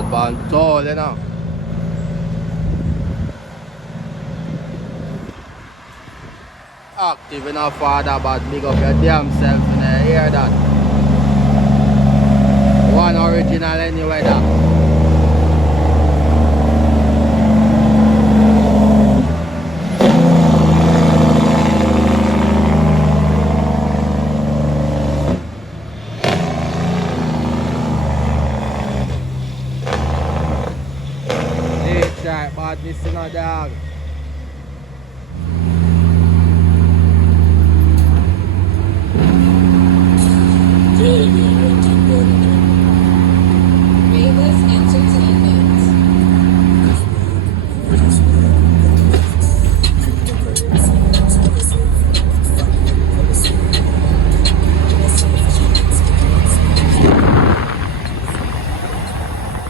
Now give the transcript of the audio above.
Southbound toll, you know. Active enough father, but big up your damn self, you know, hear that? One original Anyweather. Hey, sharp badness in a dog.